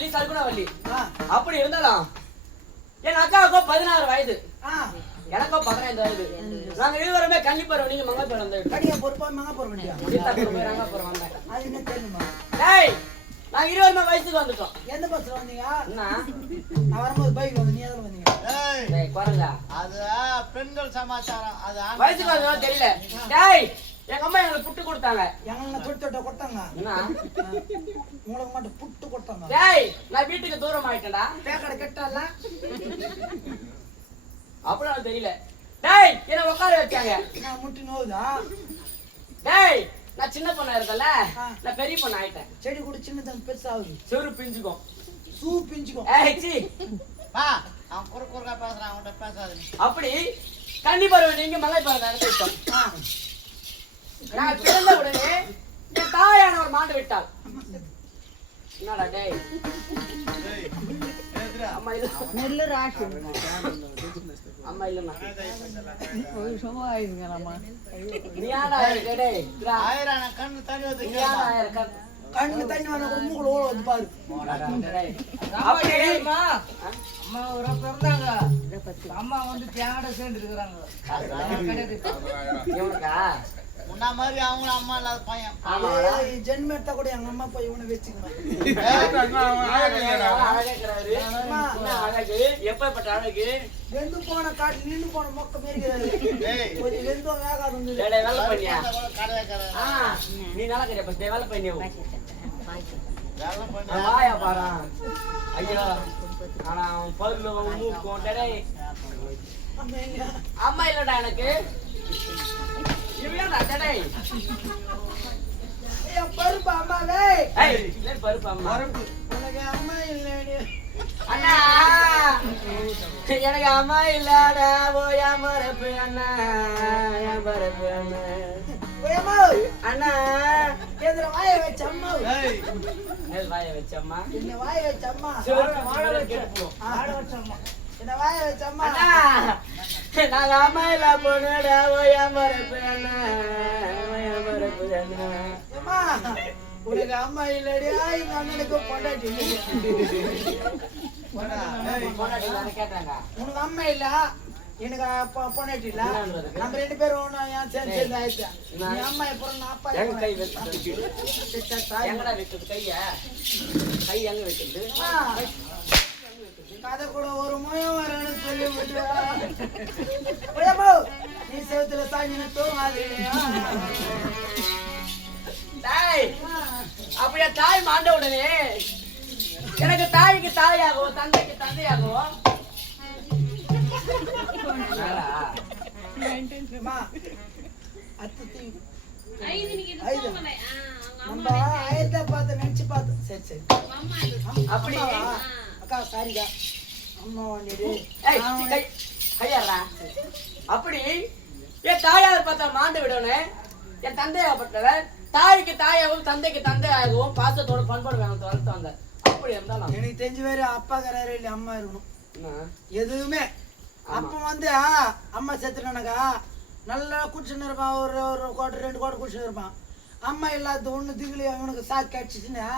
வள்ளி சர்க்குண வள்ளி. அப்படி இருந்தாலும் என் அக்காவுக்கும் 16 வயது, எனக்கும் 15 வயது. நாங்க இருவருமே கன்னிப்பருவம், நீங்க மங்கப்பருவம் வந்து கடியா பொறுப்பா மங்கப்பருவம் ரங்கப்பருவம். அது என்ன தெரியுமா? டேய் நாங்க இருவருமே வயசுக்கு வந்துட்டோம். எந்த பஸ்ல வந்தீங்க? என்ன நான் வரும்போது பைக்ல வந்து நீ எதுல வந்தீங்க? டேய் குறங்க அது பெண்கள் சமாச்சாரம். அது வயசுக்கு வந்தோம் தெரியல. டேய் எங்க அம்மா எங்களுக்கு புட்டு கொடுத்தாங்க. எங்களை தொட்டு கொடுத்தாங்க. என்ன உங்களுக்கு மட்டும் புட்டு கொடுத்தாங்க. டேய் நான் வீட்டுக்கு தூரம் ஆயிட்டேன்டா. பேக்கடை கெட்டால அப்பலாம் தெரியல. டேய் என்ன உட்கார வச்சாங்க. நான் முட்டி நோவுதா? டேய் நான் சின்ன பொண்ணா இருக்கல, நான் பெரிய பொண்ணு ஆயிட்டேன். செடி கூட சின்னது பெருசாகுது. செரு பிஞ்சுக்கும், சூ பிஞ்சுக்கும். ஏய் சி வா அவன் குறுக்கா பேசுறான், அவன்கிட்ட பேசாத. அப்படி கன்னிப்பருவம் நீங்க மங்கைப்பருவம் நடத்திட்டோம். நான் பிறந்த உடனே என் தாயான ஒரு மாண்டு விட்டாள். என்னடா டேய் அம்மா இல்ல நெல்லு ராசி அம்மா இல்லம்மா ஒரு சும்மா ஆயிருங்க நம்ம நீ யாரா இருக்க டேய் ஆயிரம் கண்ணு தண்ணி வந்து நீ யாரா இருக்க கண்ணு தண்ணி வர கூட மூக்குல ஓட வந்து பாரு. அப்படிமா அம்மா ஒரு பிறந்தாங்க, அம்மா வந்து தேங்கட சேர்ந்து இருக்கிறாங்க. இவனுக்கா முன்னா மாதிரி அவங்களும் அம்மா இல்லாத பையன். ஜென்ம எடுத்தா கூட எங்க அம்மா போய் இவனை வச்சுக்கணும். அழகு எப்பப்பட்ட அழகு வெந்து போன காட்டு நின்று போன மொக்க மேரிக்கிறாரு. கொஞ்சம் வெந்தும் வேகாது வந்து வேலை பண்ணியா கடை நீ நல்லா கிடையாது பஸ் வேலை பண்ணி வேலை பண்ணி வாயா பாரா ஐயோ ஆனா அவன் பல்லு மூக்கும் டேய் அம்மா இல்லடா எனக்கு இவனா டேய் பருப்பு அம்மாவே பருப்பு அம்மா உனக்கு அம்மா இல்லடி அண்ணா எனக்கு அம்மா இல்லடா ஓயா மரப்பு அண்ணா என் பரப்பு அண்ணா அண்ணா எதிர வாய வச்ச அம்மா வாய வச்ச அம்மா என்ன வாய வச்ச அம்மா வாழ வச்ச அம்மா என்ன வாய வச்ச அம்மா நாங்க அம்மா இல்ல பொண்ணுடா ஓயா மரப்பு அண்ணா ஓயா மரப்பு அண்ணா அம்மா உனக்கு அம்மா இல்லடியா எங்க அண்ணனுக்கு பொண்டாட்டி கேட்டாங்க உனக்கு அம்மா இல்ல எனக்கு பொண்டாட்டி இல்ல நம்ம ரெண்டு பேரும் ஒண்ணு ஏன் சேர்ந்து ஆயிடுச்சு நீ அம்மா எப்பறம் நான் அப்பா எங்க கை வைக்கிறது எங்கடா வைக்கிறது கைய கை எங்க வைக்கிறது கதை கூட ஒரு முயம் வரன்னு சொல்லி விட்டு நீ செவத்துல சாஞ்சின தூங்காது தாய் அப்படியே தாய் மாண்ட உடனே எனக்கு தாய்க்கு தாயாகவும் தந்தைக்கு தந்தையாகவும் நம்ம ஆயிரத்தா பார்த்து நினைச்சு பார்த்தோம். சரி சரி அப்படி அக்கா சாரிக்கா அம்மா வாண்டிடு கையாடுறா அப்படி என் தாயார் பார்த்தா மாண்டு விடணும். என் தந்தையாகப்பட்டவர் தாய்க்கு தாயாகவும் தந்தைக்கு தந்தையாகவும் பாசத்தோட பண்பாடு வேணும் வளர்த்து வந்தார். அப்படி இருந்தாலும் எனக்கு தெரிஞ்ச வேற அப்பா கராரு இல்லை அம்மா இருக்கணும் எதுவுமே. அப்ப வந்து அம்மா செத்துனாக்கா நல்லா குடிச்சுன்னு இருப்பான், ஒரு கோட்டை 2 கோட்டை குடிச்சுன்னு இருப்பான். அம்மா இல்லாத ஒண்ணு திகிலி அவனுக்கு சாக்கு அடிச்சுச்சுன்னா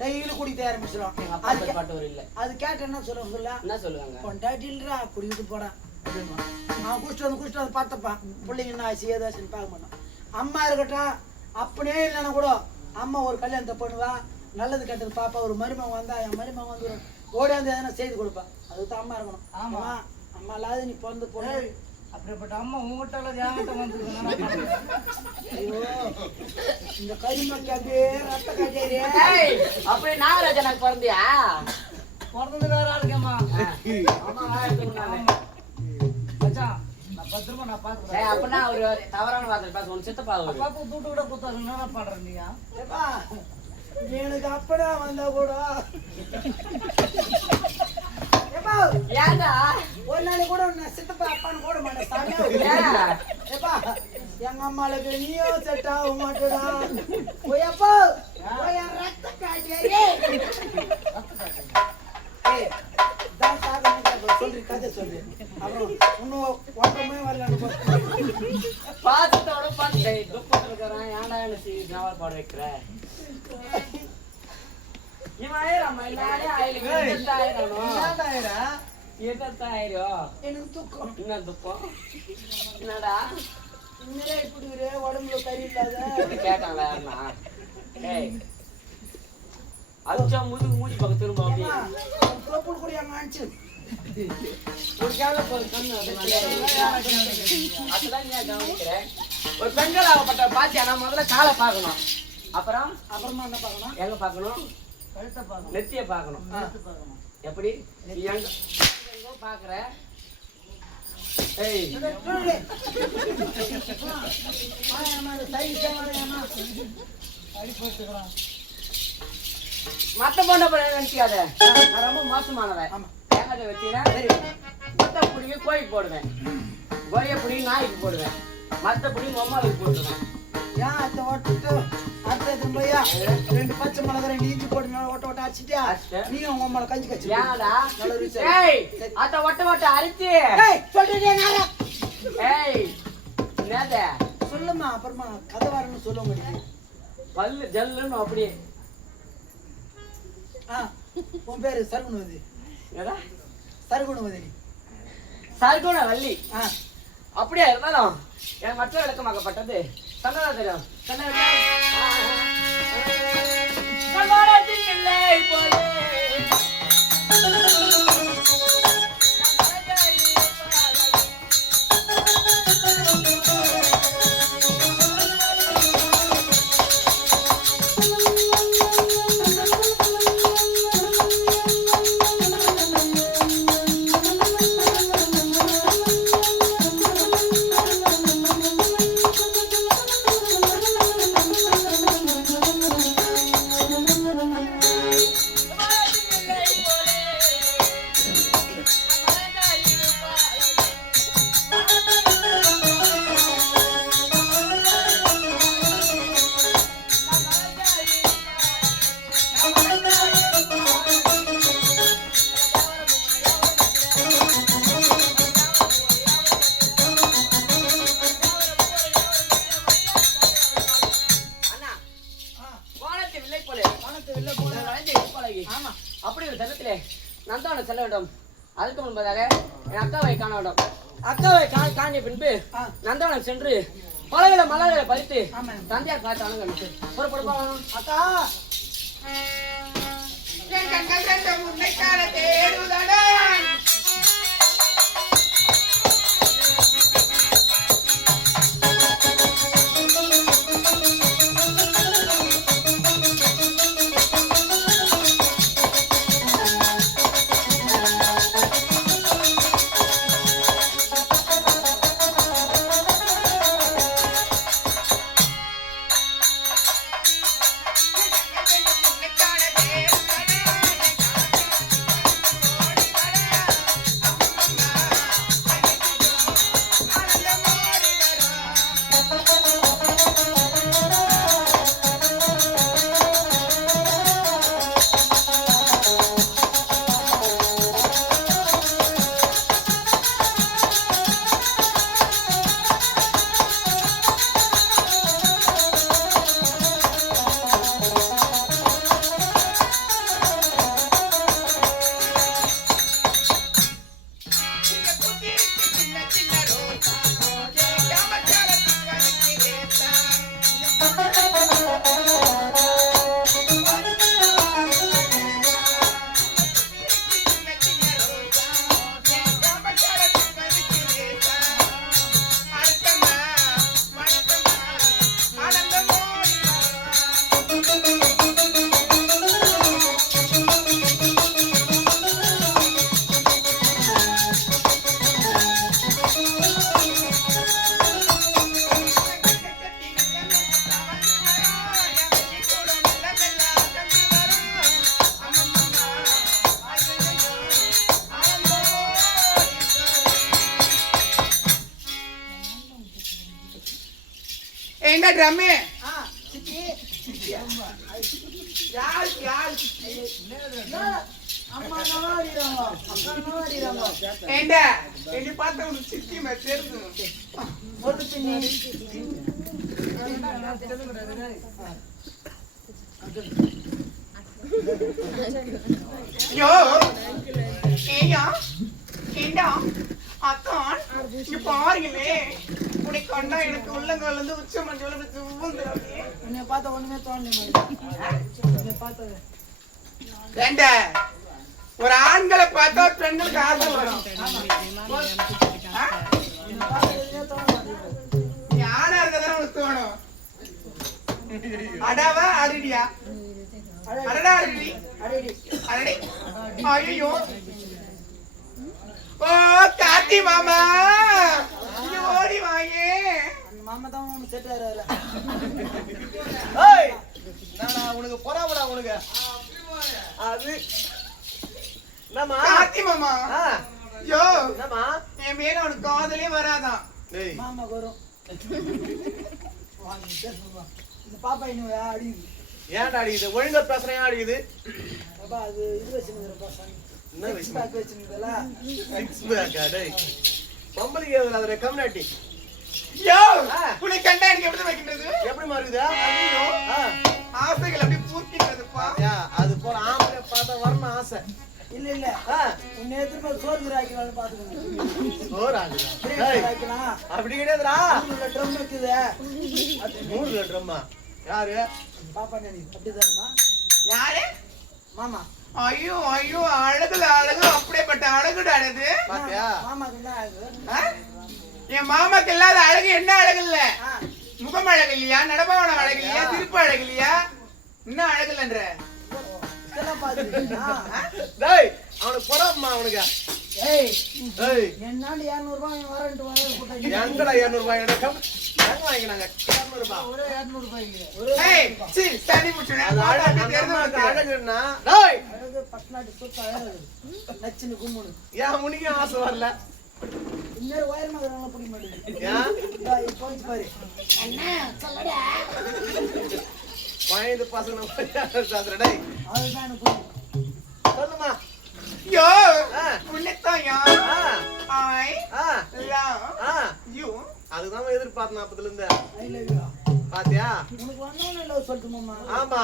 டெய்லி குடிக்க ஆரம்பிச்சிடும். அது கேட்ட என்ன சொல்லுவாங்க பொண்டாட்டி இல்லா குடிக்கிட்டு போடா அப்படிமா. அவன் குடிச்சிட்டு வந்து பார்த்தப்பான் பிள்ளைங்க என்ன ஆச்சு ஏதாச்சுன்னு பார்க்க மாட்டான். அம்மா இருக்கட்டும் அப்படியே இல்லைன்னா கூட அம்மா ஒரு கல்யாணத்தை பண்ணுவா, நல்லது கெட்டது பாப்பா. ஒரு மருமகன் வந்தா என் மருமகன் வந்து ஓடியாந்து எதனா செய்து கொடுப்பா. அதுதான் அம்மா இருக்கணும். ஆமா அம்மா இல்லாத நீ பிறந்து போன அப்படிப்பட்ட அம்மா உங்ககிட்ட வந்து ஐயோ இந்த கரிமக்கி அப்படியே ரத்த கட்டியாரு. அப்படி நாகராஜா எனக்கு பிறந்தியா? பிறந்தது வேற ஆளுக்கம்மா. பத்திரமா நான் பாத்துக்கிறேன். அப்படின்னா ஒரு தவறான வார்த்தை பேச ஒன்று சித்தப்பா பாப்பா தூட்டு கூட குத்தாரு என்ன பண்றேன் நீங்க? எனக்கு அப்படா வந்தா கூட ஏண்டா ஒரு நாளைக்கு கூட சித்தப்பா அப்பான்னு கூட மாட்டேன் சாமியா. எங்க அம்மாளுக்கு நீயோ செட் ஆக மாட்டேடா. போயப்போ ரத்த காட்டியாரு சொல்லி கதை சொல்லு. அப்புறம் இன்னும் ஒன்றமே வரல பாசத்தோட பாட்டு துக்கம் இருக்கிறேன். ஏன்டா எனக்கு நாவல் பாட வைக்கிற? இவன் ஆயிரம்மா எல்லாரே ஆயிரம் ஆயிரம் என்னடாயிரா? ஆயிரம் எனக்கு தூக்கம். என்ன துப்பம் என்னடா இன்னரே இப்படி ஒரே உடம்புல கறி இல்லாத. கேட்டாங்களா யாருன்னா ஏய் அச்சா முதுகு மூஞ்சி பக்கம் திரும்ப அப்படியே தோப்பு கூட எங்க ஆச்சு. ஒரு கேள்வி கண்ணு அதுதான் நீ கவனிக்கிறேன். ஒரு பெண்கள் ஆகப்பட்ட பாத்தியானா முதல்ல காலை பார்க்கணும். அப்புறமா என்ன பார்க்கணும்? எங்க பார்க்கணும்? கழுத்தை பார்க்கணும். நெத்திய பார்க்கணும். கழுத்து பார்க்கணும். எப்படி நீ எங்க எங்கோ பாக்குற? ஏய் மத்த பொண்ணை நினைக்காத, நான் ரொம்ப மோசமானவன். தேங்காய் வச்சீங்கன்னா மொத்த புடிங்க கோழிக்கு போடுவேன், கோழிய புடிங்க நாய்க்கு போடுவேன், மத்த புடிங்க அம்மாவுக்கு போட்டுருவேன். ஏன் அத்தை ஓட்டு அடுத்த போயா 2 பச்சை மிளகா 2 இஞ்சி போட்டு ஓட்ட ஓட்ட அடிச்சிட்டியா? நீயும் உங்க அம்மாவை கஞ்சி கட்சி ஏன்டா ஏய் அத ஒட்ட ஒட்ட அரிச்சி சொல்றீங்க நாரா. ஏய் என்னத சொல்லுமா, அப்புறமா கதை வரணும்னு சொல்ல முடியுது. பல்லு ஜல்லுன்னு அப்படியே. உன் பேரு சர்குணவதி. ஏடா சர்குணவதி சர்குண வள்ளி. அப்படியே இருந்தாலும் என் மற்ற விளக்கமாக்கப்பட்டது சந்தனா தெரியும். அப்படி ஒரு தருணத்திலே நந்தவனம் செல்ல வேண்டும். அதுக்கு முன்பதாக என் அக்காவை காண வேண்டும். அக்காவை காணிய பின்பு நந்தவனம் சென்று பலவித மலர்களை பறித்து தந்தையார் பார்த்து அணுகணும். பொறுப்படுப்பா அக்கா. என்ன ட்ரம்மு? அம்மா நல்லா அடிக்கிறாங்க, அக்கா நல்லா அடிக்கிறாங்க. ஏண்டா என்னை பார்த்தா உனக்கு சித்தி மாதிரி தெரியுது. ஒரு சின்ன யோ ஏயா ஏண்டா அத்தான் இங்க பாருங்களே உன்னை கண்டா எனக்கு உள்ளங்கால இருந்து உச்ச மஞ்சள் வந்துடுறாங்க. உன்னை பார்த்தா ஒண்ணுமே தோணல உன்னை பார்த்தது ஏண்ட ஒரு ஆண்களை பார்த்தா பெண்களுக்கு ஆசை வரும். ஆ? உன்னை பார்த்ததுமே தோண மாட்டேங்குது. நீ ஆணா இருக்கதானே உனக்கு தோணும். அடாவா அடிடியா அடடா அடி அடேடி அடடி ஐயோ ஓ கார்த்தி மாமா இங்க ஓடி வாயே. அந்த மாமா தான் உனக்கு செட் ஆறாரு. ஏய் நானா உனக்கு பொறாமடா உனக்கு அது என்னம்மா கார்த்தி மாமா ஆ யோ என்னம்மா என் மேல உனக்கு காதலே வராதான். டேய் மாமா வரும் வாங்க பேசுவா. இந்த பாப்பா இன்னும் அடிக்குது. ஏன்டா அடிக்குது ஒழுங்கா பேசுறேன் அடிக்குது பாப்பா அது இது வச்சுருந்துருப்பா சாமி. என்ன விஷயம் பேக் வச்சுருந்தல சிக்ஸ் பேக்கா டேய் பொம்பளைக்கு அதுல கம்யூனிட்டி யோ ஆ. உன்னை கண்டா எனக்கு எப்படி வைக்கின்றது எப்படி மாறுதா ஐயோ ஆசைகள் அப்படியே பூர்த்திக்கிறதுப்பா. அது போல ஆம்பளை பார்த்தா வரணும் ஆசை இல்ல இல்ல ஆ உன்னை எதிர்ப்பு சோறு ஆக்கலாம்னு பாத்துக்கோங்க. சோறாகுதா பிரியாணி ஆக்கலாம். அப்படி கிடையாதுடா உள்ள ட்ரம் இருக்குது. 3 லிட்டர்மா யாரு பாப்பா நினைக்கு அப்படிதானம்மா யாரு மாமா. ஐயோ ஐயோ அழகுல அழகு அப்படியேப்பட்ட அழகுடா அது. பாத்தியா மாமாக்கு என்ன ஆகுது? ஆ? என் மாமாக்கு இல்லாத அழகு என்ன அழகு இல்ல ஆ, முகம் அழகு இல்லையா நடபாவனம் அழகு இல்லையா திருப்பு அழகு இல்லையா இன்னும் அழகு இல்லன்ற. இதெல்லாம் பாத்துக்கிட்டீங்களா? டேய் அவனுக்கு பொறாமமா அவனுக்கு ஏய் ஏய் என்னாண்டு 200 ரூபாய் வரேன்ட்டு வரேன் கூட்டாங்க. எங்கடா 200 ரூபாய் எங்க வாங்கினாங்க 200 ரூபாய் ஒரே 200 ரூபாய்க்கு ஒரு ஏய் சீ தண்ணி முச்சுனே அது பாடா அழகு அப்படி தெரிஞ்சு நமக்கு வந்து அழகுன்னா டேய் அழகு பட்னாட்டு சுத்த அழகு நச்சுன்னு கும்முனு ஏன் உனக்கு ஆசை வரல இன்னொரு வயர் மாதிரி பிடிக்க மாட்டேங்குது. ஏன் இந்தா, இப்போ போச்சு பாரு. வயது பசங்க சாதுடா டேய் அதுதான் எனக்கு பிடிக்கும். சொல்லுமா யோ ஆ. உன்னைத்தான் யா ஆ ஐ ஆ லவ் ஆ யூ. அதுதான் எதிர்பார்த்தேன் அப்பத்துல இருந்து I love you. பாத்தியா உனக்கு வந்தவன லவ் சொல்லட்டு மாமா. ஆமா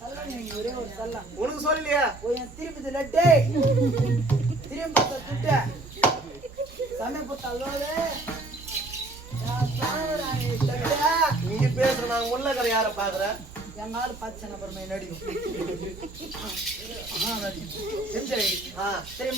சல்லம் நீங்க ஒரே ஒரு சல்லம். உனக்கு சொல்லலையா ஓ என் திருப்பதி லட்டே. திரும்பி பார்த்தா துட்ட. சமய போட்டா லோலே. நான் சாவறானே தட்டா. நீங்க பேசுற நான் முள்ளக்கரை யார பாக்குற என் நாள் பார்த்து அப்புறமே நடிக்கும். நடிக்கும். ஆ தெரியுமா?